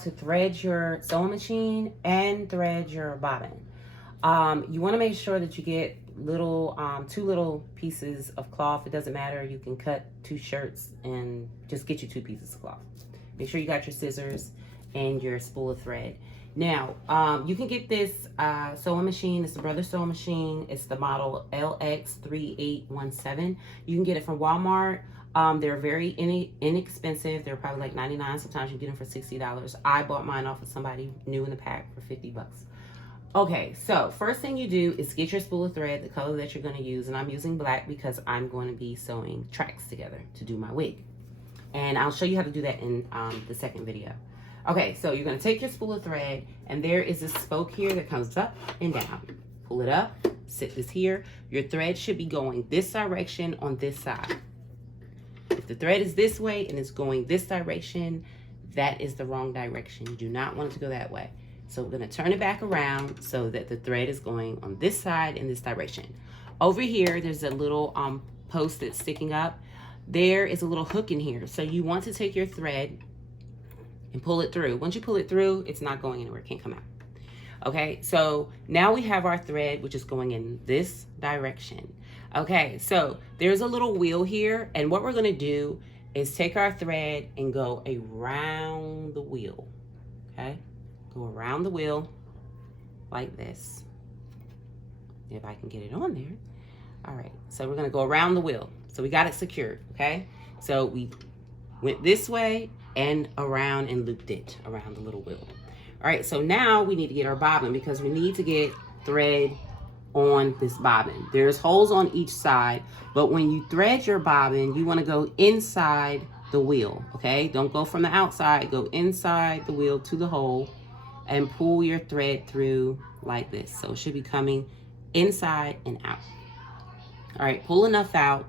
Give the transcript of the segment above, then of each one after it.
to thread your sewing machine and thread your bobbin. You want to make sure that you get little two little pieces of cloth. It doesn't matter. You can cut 2 shirts and just get you 2 pieces of cloth. Make sure you got your scissors and your spool of thread. Now, you can get this sewing machine. It's the Brother Sewing Machine. It's the model LX3817. You can get it from Walmart. They're very inexpensive. They're probably like $99. Sometimes you get them for $60. I bought mine off of somebody new in the pack for 50 bucks. Okay, so first thing you do is get your spool of thread, the color that you're going to use. And I'm using black because I'm going to be sewing tracks together to do my wig. And I'll show you how to do that in the second video. Okay, so you're going to take your spool of thread, and there is a spoke here that comes up and down. Pull it up, sit this here. Your thread should be going this direction on this side. If the thread is this way and it's going this direction, that is the wrong direction. You do not want it to go that way. So we're going to turn it back around so that the thread is going on this side in this direction. Over here, there's a little post that's sticking up. There is a little hook in here. So you want to take your thread and pull it through. Once you pull it through, it's not going anywhere. It can't come out. Okay, so now we have our thread, which is going in this direction. Okay, so there's a little wheel here. And what we're going to do is take our thread and go around the wheel. Okay, go around the wheel like this. If I can get it on there. All right, so we're going to go around the wheel. So we got it secured, okay? So we went this way and around and looped it around the little wheel. All right, so now we need to get our bobbin because we need to get thread on this bobbin. There's holes on each side, but when you thread your bobbin, you want to go inside the wheel, okay? Don't go from the outside, go inside the wheel to the hole and pull your thread through like this. So it should be coming inside and out. All right, pull enough out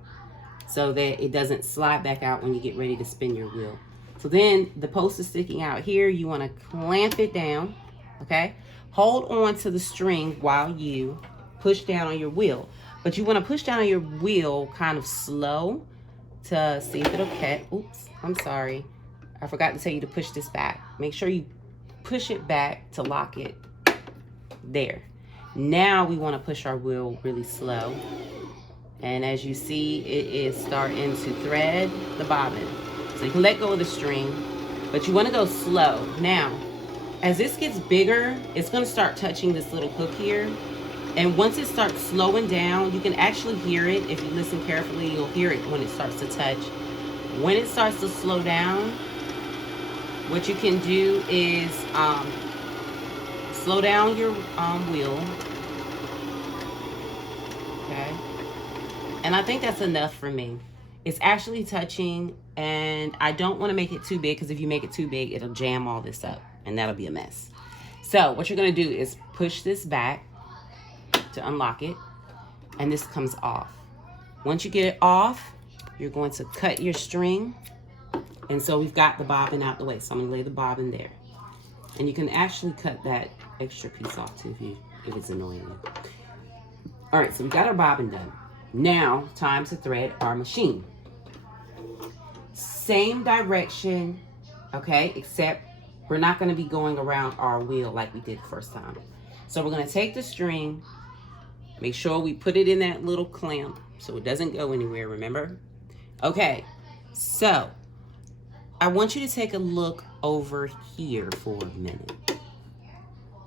so that it doesn't slide back out when you get ready to spin your wheel. So then the post is sticking out here. You want to clamp it down, okay? Hold on to the string while you push down on your wheel. But you want to push down on your wheel kind of slow to see if it'll catch. Oops, I'm sorry. I forgot to tell you to push this back. Make sure you push it back to lock it. There. Now we want to push our wheel really slow. And as you see, it is starting to thread the bobbin. So you can let go of the string, but you want to go slow. Now, as this gets bigger, it's going to start touching this little hook here. And once it starts slowing down, you can actually hear it. If you listen carefully, you'll hear it when it starts to touch. When it starts to slow down, what you can do is slow down your wheel. Okay. And I think that's enough for me. It's actually touching, and I don't want to make it too big because if you make it too big, it'll jam all this up, and that'll be a mess. So what you're going to do is push this back to unlock it, and this comes off. Once you get it off, you're going to cut your string, and so we've got the bobbin out the way. So I'm going to lay the bobbin there. And you can actually cut that extra piece off too if it's annoying you. All right, so we got our bobbin done. Now, time to thread our machine. Same direction, okay, except we're not going to be going around our wheel like we did the first time. So we're going to take the string, make sure we put it in that little clamp so it doesn't go anywhere, remember? Okay, so I want you to take a look over here for a minute.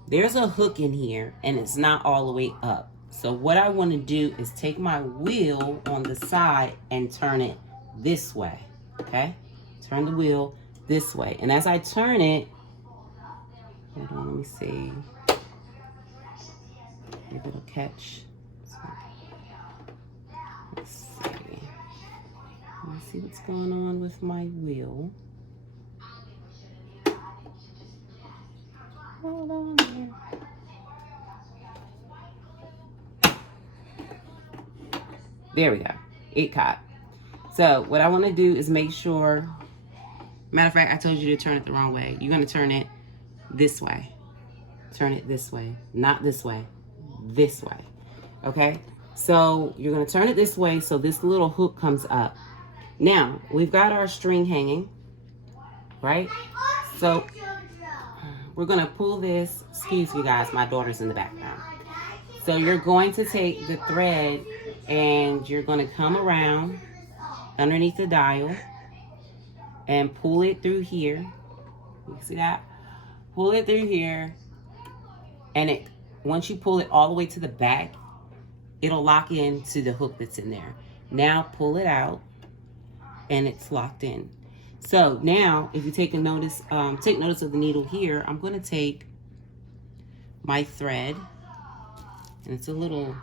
There's a hook in here, and it's not all the way up. So what I want to do is take my wheel on the side and turn it this way, okay? Turn the wheel this way. And as I turn it, hold on, let me see. Maybe it'll catch. Let's see. Let me see what's going on with my wheel. Hold on here. There we go. It caught. So what I want to do is make sure, matter of fact, I told you to turn it the wrong way. You're going to turn it this way. Turn it this way. Not this way. This way. Okay? So you're going to turn it this way so this little hook comes up. Now, we've got our string hanging, right? So we're going to pull this. Excuse me, guys. My daughter's in the background. So you're going to take the thread and you're going to come around underneath the dial and pull it through here. You see that? Pull it through here. And once you pull it all the way to the back, it'll lock into the hook that's in there. Now pull it out and it's locked in. So now if you take notice of the needle here, I'm going to take my thread, and it's a little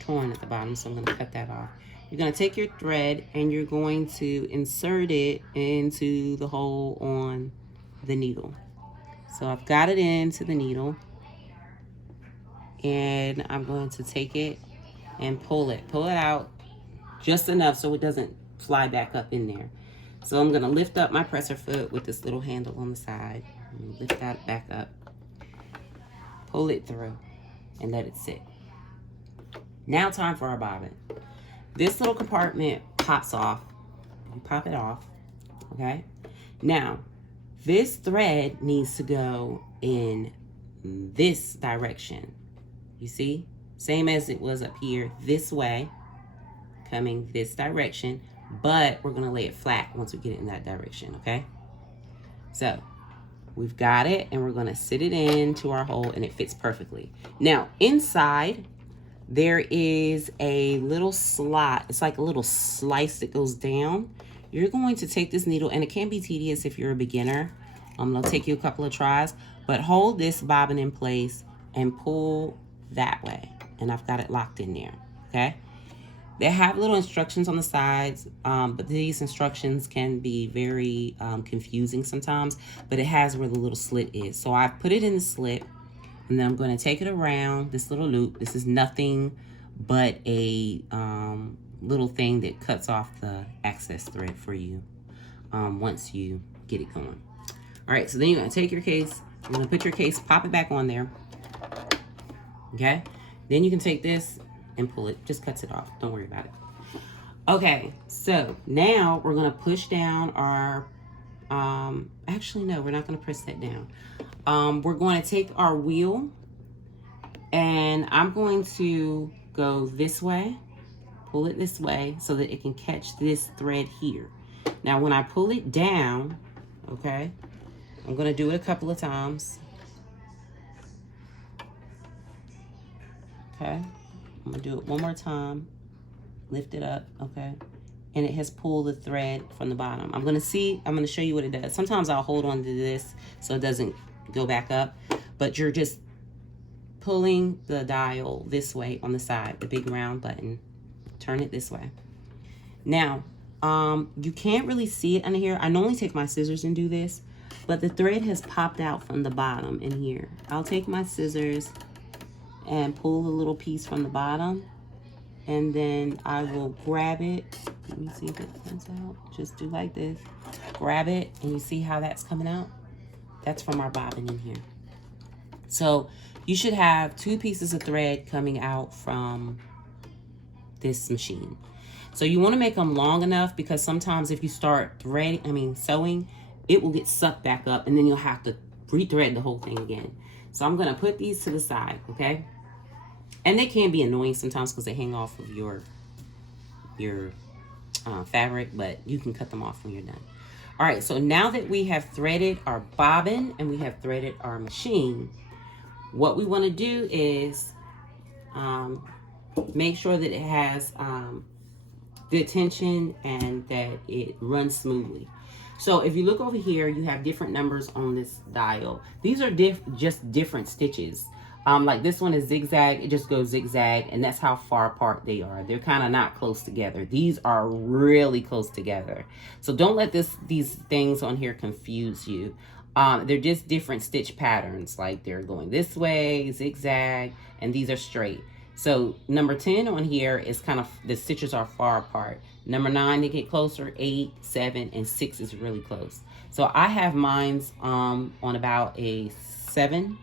torn at the bottom, so I'm going to cut that off. You're going to take your thread and you're going to insert it into the hole on the needle. So I've got it into the needle, and I'm going to take it and pull it out just enough so it doesn't fly back up in there. So I'm going to lift up my presser foot with this little handle on the side. Lift that back up, pull it through, and let it sit. Now time for our bobbin. This little compartment pops off. You pop it off, okay? Now, this thread needs to go in this direction. You see? Same as it was up here, this way, coming this direction, but we're gonna lay it flat once we get it in that direction, okay? So, we've got it, and we're gonna sit it into our hole, and it fits perfectly. Now, inside, there is a little slot. It's like a little slice that goes down. You're going to take this needle, and it can be tedious if you're a beginner. It'll take you a couple of tries, but hold this bobbin in place and pull that way. And I've got it locked in there, okay? They have little instructions on the sides, but these instructions can be very confusing sometimes, but it has where the little slit is. So I've put it in the slit, and then I'm going to take it around this little loop. This is nothing but a little thing that cuts off the excess thread for you once you get it going. All right, so then you're going to take your case. You're going to put your case, pop it back on there. Okay? Then you can take this and pull it. Just cuts it off. Don't worry about it. Okay, so now we're going to push down our... actually, no, we're not going to press that down. We're going to take our wheel, and I'm going to go this way, pull it this way so that it can catch this thread here. Now, when I pull it down, okay, I'm going to do it a couple of times. Okay, I'm going to do it one more time. Lift it up, okay, and it has pulled the thread from the bottom. I'm going to show you what it does. Sometimes I'll hold on to this so it doesn't go back up, but you're just pulling the dial this way on the side, the big round button. Turn it this way. Now, you can't really see it under here. I normally take my scissors and do this, but the thread has popped out from the bottom in here. I'll take my scissors and pull the little piece from the bottom, and then I will grab it. Let me see if it comes out. Just do like this. Grab it, and you see how that's coming out? That's from our bobbin in here. So you should have 2 pieces of thread coming out from this machine. So you want to make them long enough, because sometimes if you start sewing, it will get sucked back up, and then you'll have to rethread the whole thing again. So I'm going to put these to the side, okay? And they can be annoying sometimes because they hang off of your fabric, but you can cut them off when you're done. All right, so now that we have threaded our bobbin and we have threaded our machine, what we want to do is make sure that it has good tension and that it runs smoothly. So if you look over here, you have different numbers on this dial. These are just different stitches. Like this one is zigzag, it just goes zigzag, and that's how far apart they are. They're kind of not close together. These are really close together. So don't let these things on here confuse you. They're just different stitch patterns. Like they're going this way, zigzag, and these are straight. So number 10 on here is kind of, the stitches are far apart. Number 9, they get closer, 8, 7, and 6 is really close. So I have mine's on about a 7.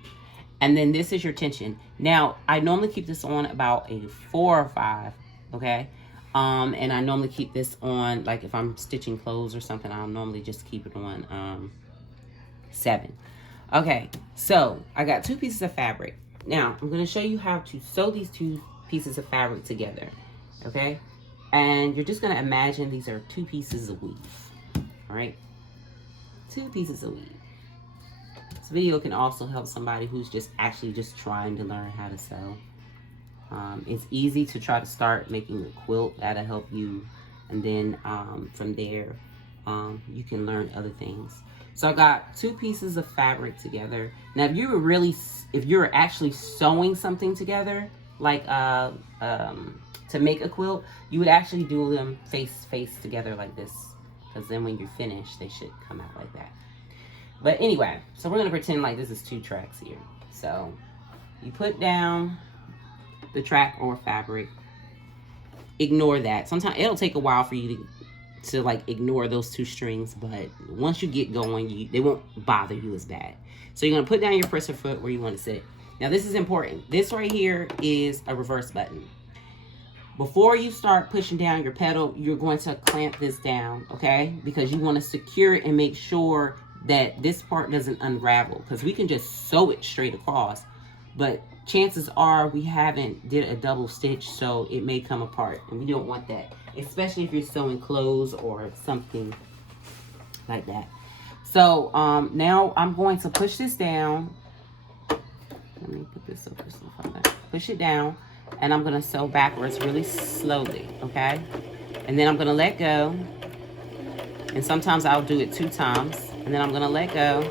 And then this is your tension. Now, I normally keep this on about a 4 or 5, okay? And I normally keep this on, like if I'm stitching clothes or something, I'll normally just keep it on 7. Okay, so I got 2 pieces of fabric. Now, I'm going to show you how to sew these 2 pieces of fabric together, okay? And you're just going to imagine these are 2 pieces of weave, all right? 2 pieces of weave. This video can also help somebody who's just trying to learn how to sew. It's easy to try to start making a quilt. That'll help you. And then from there, you can learn other things. So I got 2 pieces of fabric together. Now, if you were actually sewing something together, like to make a quilt, you would actually do them face together like this. Because then when you're finished, they should come out like that. But anyway, so we're going to pretend like this is 2 tracks here. So you put down the track or fabric. Ignore that. Sometimes it'll take a while for you to like ignore those 2 strings, but once you get going, they won't bother you as bad. So you're going to put down your presser foot where you want to sit. Now this is important. This right here is a reverse button. Before you start pushing down your pedal, you're going to clamp this down, okay? Because you want to secure it and make sure that this part doesn't unravel, because we can just sew it straight across, but chances are we haven't did a double stitch, so it may come apart, and we don't want that, especially if you're sewing clothes or something like that. So now I'm going to push this down. Let me put this over so far. Push it down, and I'm going to sew backwards really slowly, okay? And then I'm going to let go, and sometimes I'll do it 2 times, and then I'm going to let go,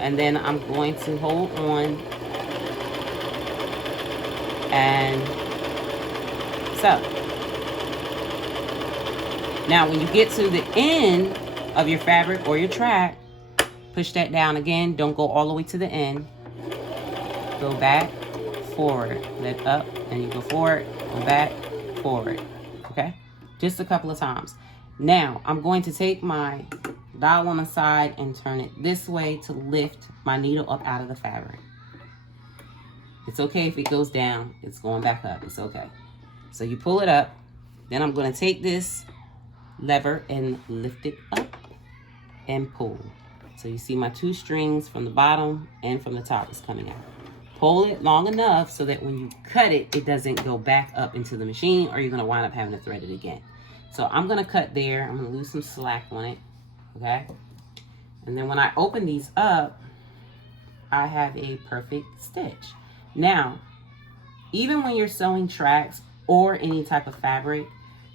and then I'm going to hold on and sew. Now when you get to the end of your fabric or your track, push that down again. Don't go all the way to the end. Go back, forward, let up, and you go forward, go back, forward, okay? Just a couple of times. Now I'm going to take my dowel on the side and turn it this way to lift my needle up out of the fabric. It's okay if it goes down. It's going back up. It's okay. So you pull it up. Then I'm going to take this lever and lift it up and pull. So you see my 2 strings from the bottom and from the top is coming out. Pull it long enough so that when you cut it, it doesn't go back up into the machine, or you're going to wind up having to thread it again. So I'm going to cut there. I'm going to lose some slack on it. Okay. And then when I open these up, I have a perfect stitch. Now, even when you're sewing tracks or any type of fabric,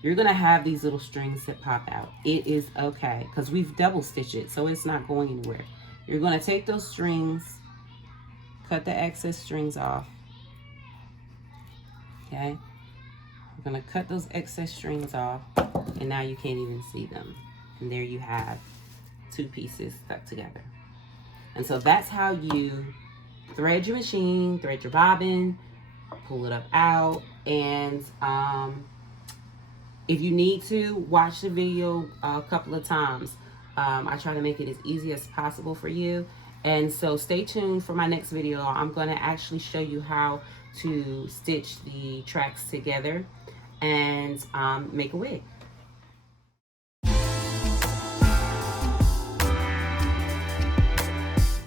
you're going to have these little strings that pop out. It is okay, because we've double stitched it, so it's not going anywhere. You're going to take those strings, cut the excess strings off. Okay? You're going to cut those excess strings off, and now you can't even see them. And there you have 2 pieces stuck together. And so that's how you thread your machine, thread your bobbin, pull it up out, and if you need to, watch the video a couple of times. I try to make it as easy as possible for you. And so stay tuned for my next video. I'm going to actually show you how to stitch the tracks together and make a wig.